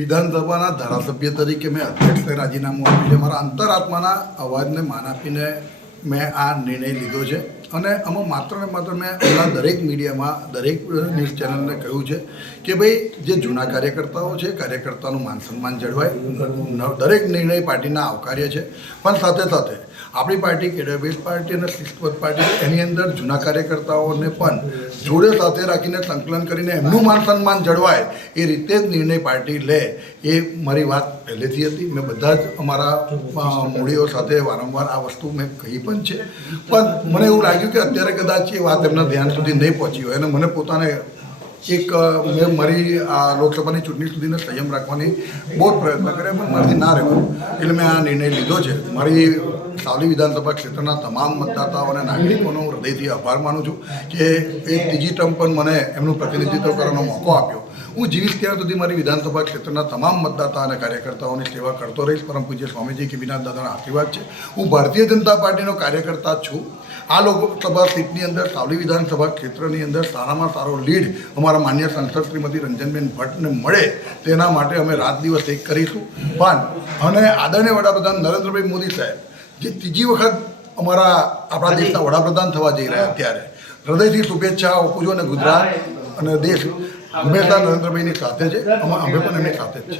વિધાનસભાના ધારાસભ્ય તરીકે મેં અધ્યક્ષને રાજીનામું આપ્યું છે. મારા અંતરાત્માના અવાજને માન આપીને મેં આ નિર્ણય લીધો છે. અને આમાં માત્ર ને માત્ર મેં હમણાં દરેક મીડિયામાં દરેક ન્યૂઝ ચેનલને કહ્યું છે કે ભાઈ જે જૂના કાર્યકર્તાઓ છે, કાર્યકર્તાનું માન સન્માન જળવાય. દરેક નિર્ણય પાર્ટીના આવકાર્ય છે, પણ સાથે સાથે આપણી પાર્ટી કેડર પાર્ટી અને શિસ્તબદ્ધ પાર્ટી એની અંદર જૂના કાર્યકર્તાઓને પણ જોડે સાથે રાખીને સંકલન કરીને એમનું માન સન્માન જળવાય એ રીતે જ નિર્ણય પાર્ટી લે એ મારી વાત પહેલેથી હતી. મેં બધા જ અમારા મૂડીઓ સાથે વારંવાર આ વસ્તુ મેં કહી પણ છે, પણ મને એવું લાગ્યું કે અત્યારે કદાચ એ વાત એમના ધ્યાન સુધી નહીં પહોંચી હોય અને મને પોતાને મેં મારી આ લોકસભાની ચૂંટણી સુધીને સંયમ રાખવાની બહુ જ પ્રયત્ન કર્યા, પણ મારાથી ના રહેવાયું. એટલે મેં આ નિર્ણય લીધો છે. મારી સાવલી વિધાનસભા ક્ષેત્રના તમામ મતદાતાઓ અને નાગરિકોનો હું હૃદયથી આભાર માનું છું કે એક ત્રીજી ટર્મ પણ મને એમનું પ્રતિનિધિત્વ કરવાનો મોકો આપ્યો. હું જીવીશ ત્યાં સુધી મારી વિધાનસભા ક્ષેત્રના તમામ મતદાતા અને કાર્યકર્તાઓની સેવા કરતો રહીશ. પરમ પૂજ્ય સ્વામીજી કીબીનાથ દાદાના આશીર્વાદ છે. હું ભારતીય જનતા પાર્ટીનો કાર્યકર્તા છું. આ લોકસભા સીટની અંદર સાવલી વિધાનસભા ક્ષેત્રની અંદર સારામાં સારો લીડ અમારા માન્ય સાંસદ શ્રીમતી રંજનબેન ભટ્ટને મળે તેના માટે અમે રાત દિવસ એક કરીશું. પણ અને આદરણીય વડાપ્રધાન નરેન્દ્રભાઈ મોદી સાહેબ જે ત્રીજી વખત આપણા દેશના વડાપ્રધાન થવા જઈ રહ્યા ત્યારે હૃદયથી શુભેચ્છાઓ આપું છું. અને ગુજરાત અને દેશ હંમેશા નરેન્દ્રભાઈની સાથે છે, અમે પણ એમની સાથે જ છે.